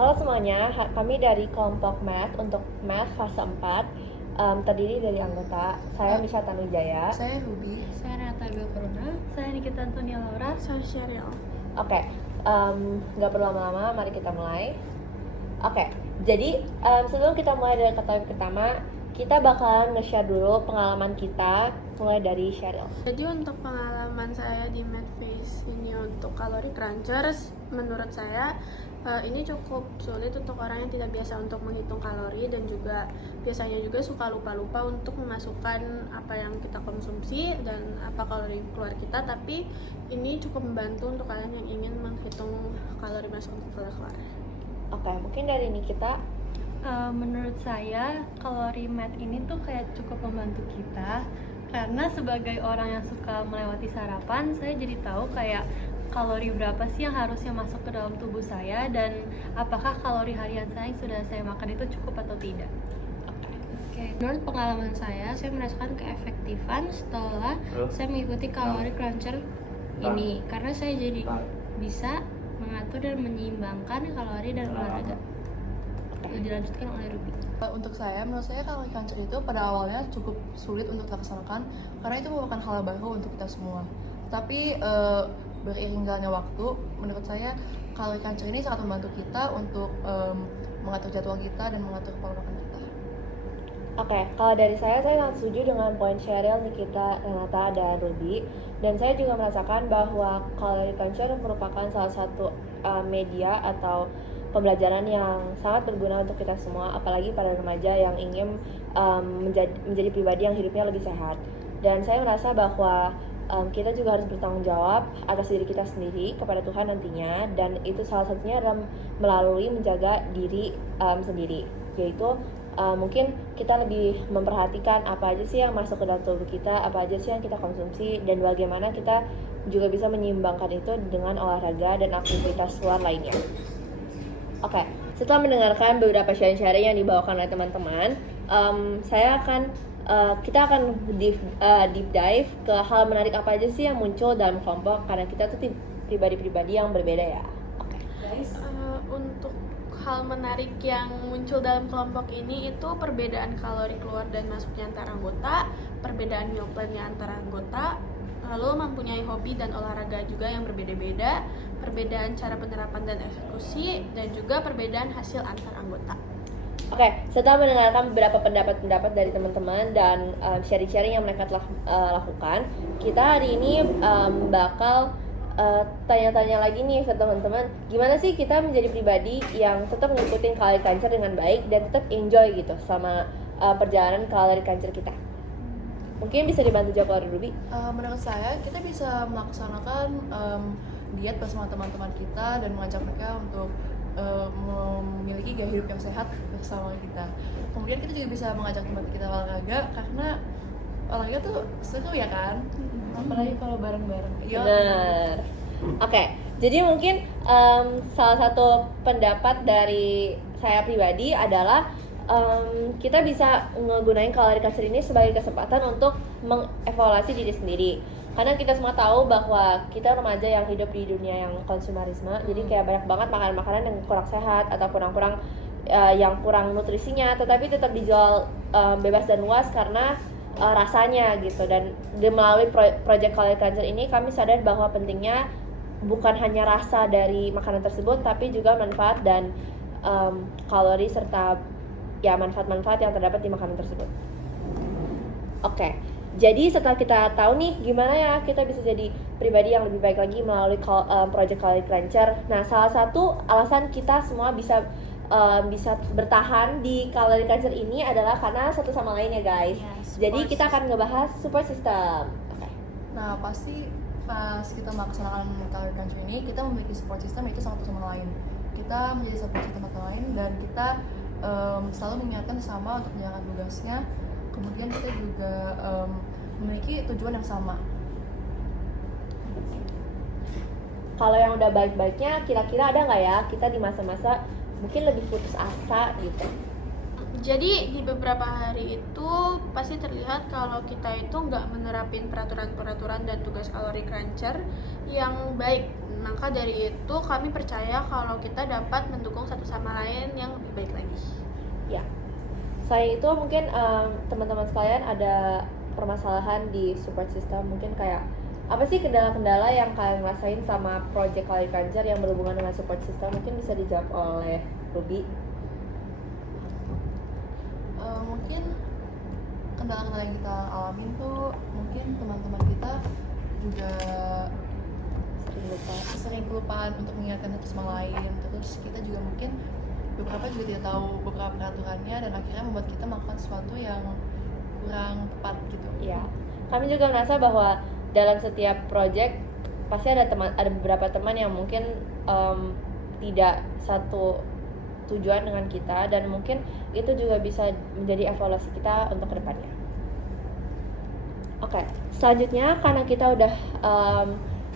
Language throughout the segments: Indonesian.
Halo semuanya, kami dari kelompok Math untuk Math fase 4 terdiri dari anggota saya Misha Tanujaya. Saya Ruby. Saya Renata Corona. Saya Nikita Antonia Laura. Saya Sheryl. Oke, nggak perlu lama-lama, mari kita mulai. Oke, jadi sebelum kita mulai dari topik pertama, kita bakalan nge-share dulu pengalaman kita, mulai dari Sheryl. Jadi untuk pengalaman saya di Medface ini untuk kalori crunchers, menurut saya ini cukup sulit untuk orang yang tidak biasa untuk menghitung kalori dan juga biasanya juga suka lupa-lupa untuk memasukkan apa yang kita konsumsi dan apa kalori keluar kita, tapi ini cukup membantu untuk kalian yang ingin menghitung kalori masuk untuk kalori keluar. Oke, mungkin dari Nikita. Menurut saya kalori math ini tuh kayak cukup membantu kita karena sebagai orang yang suka melewati sarapan, saya jadi tahu kayak kalori berapa sih yang harusnya masuk ke dalam tubuh saya dan apakah kalori harian saya yang sudah saya makan itu cukup atau tidak. Oke, menurut pengalaman saya merasakan keefektifan setelah saya mengikuti kalori cruncher ini karena saya jadi bisa mengatur dan menyeimbangkan kalori dan olahraga. Dilanjutkan oleh Ruby. Untuk saya, menurut saya kalori cruncher itu pada awalnya cukup sulit untuk dilaksanakan karena itu merupakan hal baru untuk kita semua. Tapi beriring jalannya waktu, menurut saya kalori cruncher ini sangat membantu kita untuk mengatur jadwal kita dan mengatur pola makan kita. Oke, kalau dari saya sangat setuju dengan poin Sheryl, Nikita, Renata, dan Ruby. Dan saya juga merasakan bahwa kalori cruncher merupakan salah satu media atau pembelajaran yang sangat berguna untuk kita semua, apalagi para remaja yang ingin menjadi pribadi yang hidupnya lebih sehat. Dan saya merasa bahwa kita juga harus bertanggung jawab atas diri kita sendiri kepada Tuhan nantinya, dan itu salah satunya adalah melalui menjaga diri sendiri, yaitu mungkin kita lebih memperhatikan apa aja sih yang masuk ke dalam tubuh kita, apa aja sih yang kita konsumsi, dan bagaimana kita juga bisa menyeimbangkan itu dengan olahraga dan aktivitas luar lainnya. Oke, setelah mendengarkan beberapa sharing-sharing yang dibawakan oleh teman-teman, kita akan deep dive ke hal menarik apa aja sih yang muncul dalam kelompok, karena kita tuh pribadi-pribadi yang berbeda ya. Oke, guys. Untuk hal menarik yang muncul dalam kelompok ini itu perbedaan kalori keluar dan masuknya antara anggota, perbedaan meal plan-nya antara anggota, lalu mempunyai hobi dan olahraga juga yang berbeda-beda, perbedaan cara penerapan dan eksekusi, dan juga perbedaan hasil antar anggota. Oke, setelah mendengarkan beberapa pendapat-pendapat dari teman-teman dan sharing-sharing yang mereka telah lakukan, kita hari ini bakal tanya-tanya lagi nih ke teman-teman, gimana sih kita menjadi pribadi yang tetap ngikutin kalori cruncher dengan baik dan tetap enjoy gitu sama perjalanan kalori cruncher kita. Mungkin bisa dibantu jawab oleh Ruby. Menurut saya, kita bisa melaksanakan diet bersama teman-teman kita dan mengajak mereka untuk memiliki gaya hidup yang sehat bersama kita. Kemudian kita juga bisa mengajak teman kita olahraga karena olahraga tuh seru ya kan? Apalagi kalau bareng-bareng. Benar. Oke, jadi mungkin salah satu pendapat dari saya pribadi adalah kita bisa menggunakan kalori cruncher ini sebagai kesempatan untuk mengevaluasi diri sendiri. Karena kita semua tahu bahwa kita remaja yang hidup di dunia yang konsumerisme, jadi kayak banyak banget makanan-makanan yang kurang sehat atau kurang yang kurang nutrisinya, tetapi tetap dijual bebas dan luas karena rasanya gitu. Dan melalui project kalori cruncher ini kami sadar bahwa pentingnya bukan hanya rasa dari makanan tersebut, tapi juga manfaat dan kalori serta ya manfaat-manfaat yang terdapat di makanan tersebut. Oke, jadi setelah kita tahu nih gimana ya kita bisa jadi pribadi yang lebih baik lagi melalui project kalori cruncher. Nah, salah satu alasan kita semua bisa bertahan di kalori cruncher ini adalah karena satu sama lain ya guys. Jadi kita akan ngebahas support system. Okay. Nah, pasti pas kita melaksanakan kalori cruncher ini, kita memiliki support system yaitu satu sama lain. Kita menjadi support system satu lain dan kita selalu mengingatkan sama untuk menjalankan tugasnya. Kemudian kita juga memiliki tujuan yang sama. Kalau yang udah baik-baiknya, kira-kira ada nggak ya kita di masa-masa mungkin lebih putus asa gitu? Jadi di beberapa hari itu pasti terlihat kalau kita itu nggak menerapin peraturan-peraturan dan tugas kalori cruncher yang baik. maka dari itu kami percaya kalau kita dapat mendukung satu sama lain yang lebih baik lagi. Ya. Selain itu mungkin teman-teman sekalian ada permasalahan di support system, mungkin kayak apa sih kendala-kendala yang kalian rasain sama project Calorie Cruncher yang berhubungan dengan support system? Mungkin bisa dijawab oleh Ruby. Mungkin kendala-kendala yang kita alamin tuh mungkin teman-teman kita juga sering kelupaan untuk mengingatkan satu sama lain, terus kita juga mungkin beberapa juga tidak tahu beberapa peraturannya dan akhirnya membuat kita melakukan sesuatu yang kurang tepat gitu. Ya, kami juga merasa bahwa dalam setiap project pasti ada beberapa teman yang mungkin tidak satu tujuan dengan kita, dan mungkin itu juga bisa menjadi evaluasi kita untuk kedepannya. Oke, selanjutnya karena kita udah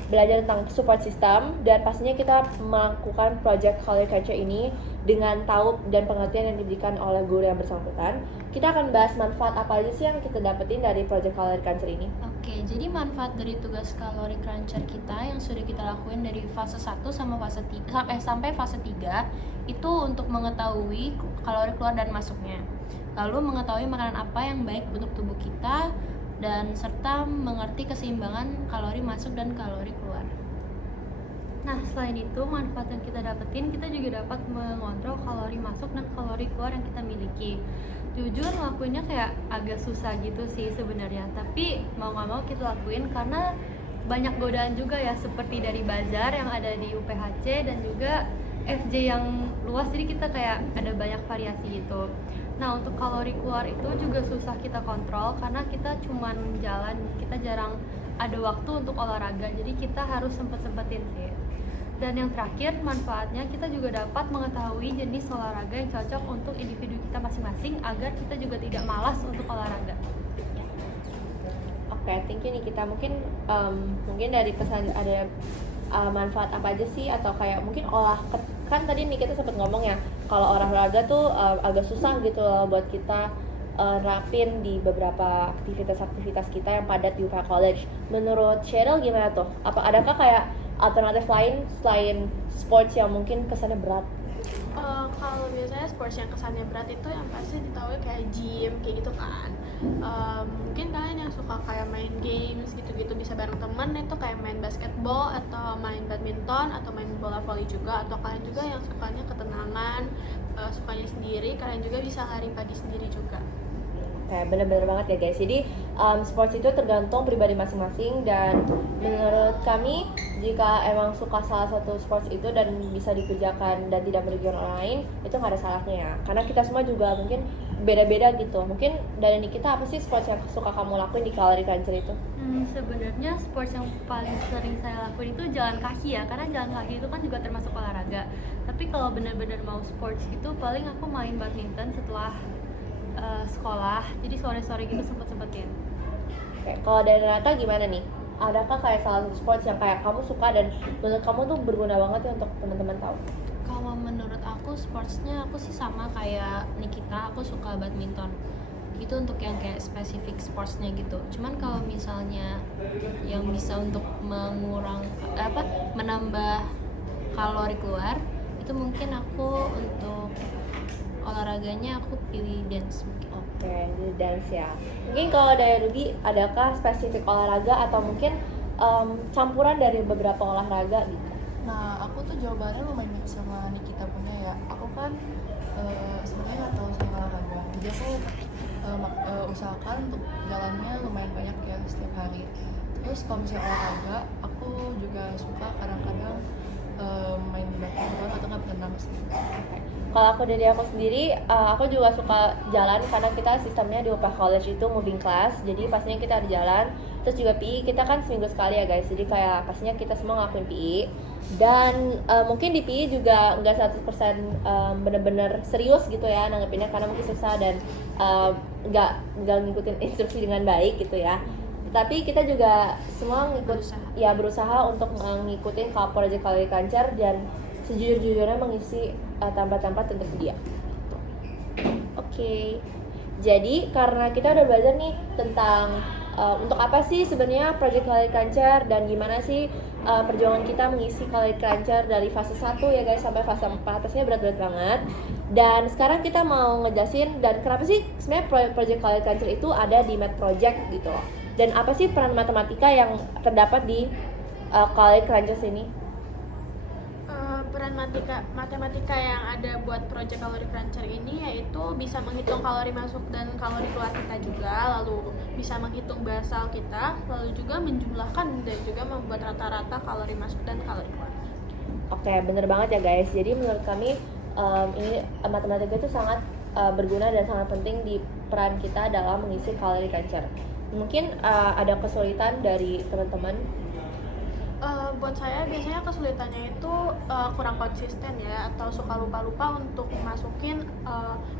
belajar tentang support system dan pastinya kita melakukan project Calorie Cruncher ini dengan tahu dan pengertian yang diberikan oleh guru yang bersangkutan, kita akan bahas manfaat apa aja sih yang kita dapetin dari project Calorie Cruncher ini. Oke, jadi manfaat dari tugas Calorie Cruncher kita yang sudah kita lakuin dari fase 1 sama fase 3 sampai fase 3 itu untuk mengetahui kalori keluar dan masuknya. Lalu mengetahui makanan apa yang baik untuk tubuh kita dan serta mengerti keseimbangan kalori masuk dan kalori keluar. Nah, selain itu manfaat yang kita dapetin, kita juga dapat mengontrol kalori masuk dan kalori keluar yang kita miliki. Jujur ngelakuinnya kayak agak susah gitu sih sebenarnya, tapi mau nggak mau kita lakuin karena banyak godaan juga ya, seperti dari bazar yang ada di UPHC dan juga FJ yang luas, jadi kita kayak ada banyak variasi gitu. Nah, untuk kalori keluar itu juga susah kita kontrol karena kita cuman jalan, kita jarang ada waktu untuk olahraga, jadi kita harus sempet-sempetin sih. Dan yang terakhir, manfaatnya kita juga dapat mengetahui jenis olahraga yang cocok untuk individu kita masing-masing agar kita juga tidak malas untuk olahraga. Oke, thank you nih kita. Mungkin dari pesan ada manfaat apa aja sih, atau kayak mungkin kan tadi nih kita sempat ngomong ya kalau olahraga tuh agak susah gitu loh buat kita rapin di beberapa aktivitas kita yang padat di UPH College. Menurut Cheryl gimana tuh? Adakah kayak alternatif lain selain sports yang mungkin kesannya berat? Kalau biasanya sports yang kesannya berat itu yang pasti ditahui kayak gym kayak gitu kan. Mungkin kalian yang suka kayak main games gitu-gitu bisa bareng temen, itu kayak main basketball atau main badminton atau main bola volley juga, atau kalian juga yang sukanya ketenangan, sukanya sendiri, kalian juga bisa lari pagi sendiri juga. Kayak bener-bener banget ya guys. Jadi sports itu tergantung pribadi masing-masing, dan menurut kami jika emang suka salah satu sports itu dan bisa dikerjakan dan tidak merugikan orang lain, itu nggak ada salahnya ya. Karena kita semua juga mungkin beda-beda gitu. Mungkin dari Nikita, apa sih sports yang suka kamu lakuin di Calorie Cruncher itu? Sebenarnya sports yang paling sering saya lakuin itu jalan kaki ya, karena jalan kaki itu kan juga termasuk olahraga. Tapi kalau benar-benar mau sports itu paling aku main badminton setelah sekolah, jadi sore-sore gitu sempet-sempetin. Oke, kalau dari Renata gimana nih? Adakah kayak salah satu sports yang kayak kamu suka dan menurut kamu tuh berguna banget ya untuk teman-teman tahu? Kalau menurut aku sportsnya aku sih sama kayak Nikita, aku suka badminton. Itu untuk yang kayak spesifik sportsnya gitu. Cuman kalau misalnya yang bisa untuk menambah kalori keluar, itu mungkin aku untuk olahraganya aku pilih dance mungkin. Oke, jadi dance ya. Mungkin kalau dari Ruby, adakah spesifik olahraga atau mungkin campuran dari beberapa olahraga gitu? Nah, aku tuh jawabannya lumayan mirip sama Nikita punya ya. Aku kan sebenarnya nggak terlalu sering olahraga, jadi aku usahakan untuk jalannya lumayan banyak ya setiap hari. Terus kalau misalnya olahraga, aku juga suka kadang-kadang main badminton atau nggak berenang sih. Kalau aku dari aku sendiri, aku juga suka jalan karena kita sistemnya di UPH College itu moving class, jadi pastinya kita ada jalan. Terus juga PI, kita kan seminggu sekali ya guys, jadi kayak pastinya kita semua ngelakuin PI. Dan mungkin di PI juga nggak 100% bener-bener serius gitu ya nanggepinnya, karena mungkin susah dan nggak ngikutin instruksi dengan baik gitu ya. Tapi kita juga semua berusaha untuk ngikutin project Calorie Cruncher dan sejujur-jujurnya mengisi tempat-tempat yang tersedia. Oke. Jadi karena kita udah belajar nih tentang untuk apa sih sebenarnya project Calorie Cruncher dan gimana sih perjuangan kita mengisi Calorie Cruncher dari fase 1 ya guys sampai fase 4. Pastinya berat-berat banget. Dan sekarang kita mau ngejelasin dan kenapa sih sebenarnya project Calorie Cruncher itu ada di Math Project gitu loh. Dan apa sih peran matematika yang terdapat di Calorie Cruncher ini? Peran matematika yang ada buat project Calorie Cruncher ini yaitu bisa menghitung kalori masuk dan kalori keluar kita juga, lalu bisa menghitung basal kita, lalu juga menjumlahkan dan juga membuat rata-rata kalori masuk dan kalori keluar. Oke, bener banget ya guys. Jadi menurut kami ini matematika itu sangat berguna dan sangat penting di peran kita dalam mengisi Calorie Cruncher. Mungkin ada kesulitan dari teman-teman. Buat saya biasanya kesulitannya itu kurang konsisten ya, atau suka lupa-lupa untuk masukin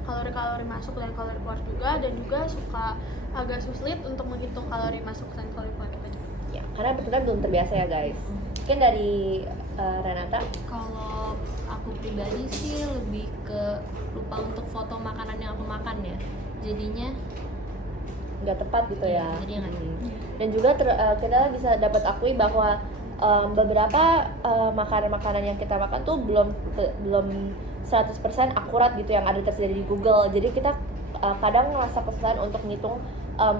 kalori-kalori masuk dan kalori keluar juga, dan juga suka agak sulit untuk menghitung kalori masuk dan kalori keluar kita juga. Ya, karena kita belum terbiasa ya guys. Mungkin dari Renata. Kalau aku pribadi sih lebih ke lupa untuk foto makanan yang aku makan ya, jadinya Nggak tepat gitu ya. jadi nggak Dan juga kita bisa dapat akui bahwa beberapa makanan-makanan yang kita makan tuh belum 100% akurat gitu yang ada tersedia di Google. Jadi kita kadang ngerasa kesulitan untuk ngitung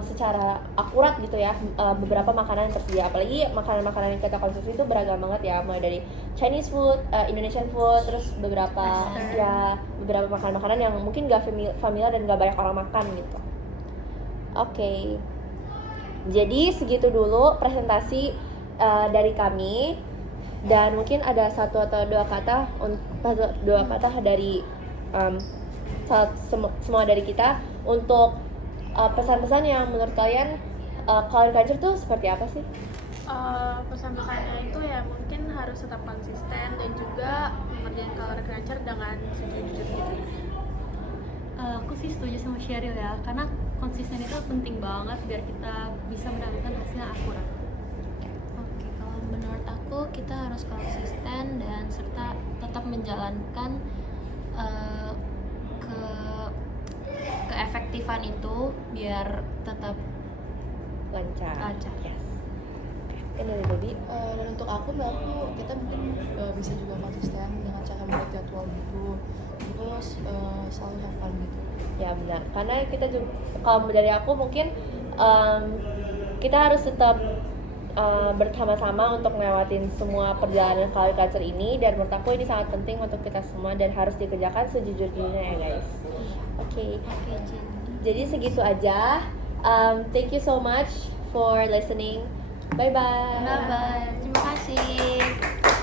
secara akurat gitu ya beberapa makanan yang tersedia. Apalagi makanan-makanan yang kita konsumsi itu beragam banget ya, mulai dari Chinese food, Indonesian food, terus beberapa makanan-makanan yang mungkin gak familiar dan gak banyak orang makan gitu. Oke. Jadi segitu dulu presentasi dari kami, dan mungkin ada satu atau dua kata dari semua dari kita untuk pesan-pesan yang menurut kalian Calorie Cruncher tuh seperti apa sih? Pesan-pesannya itu ya mungkin harus tetap konsisten dan juga mengerjain Calorie Cruncher dengan sejujur-jujurnya. Aku sih setuju sama Sheryl ya, karena konsisten itu penting banget biar kita bisa mendapatkan hasil yang akurat. Oke, kalau menurut aku kita harus konsisten dan serta tetap menjalankan keefektifan itu biar tetap Lancar. Yes. Kan dari Debbie. Dan untuk aku kita mungkin bisa juga konsisten dengan cara membuat jadwal gitu, terus selalu have fun gitu. Ya benar, karena kita juga, kalau dari aku mungkin kita harus tetap bersama-sama untuk ngelewatin semua perjalanan Calorie Cruncher ini, dan menurut aku ini sangat penting untuk kita semua dan harus dikerjakan sejujur-jujurnya ya guys. Oke. Jen. Jadi segitu aja. Thank you so much for listening. Bye bye. Bye bye. Terima kasih.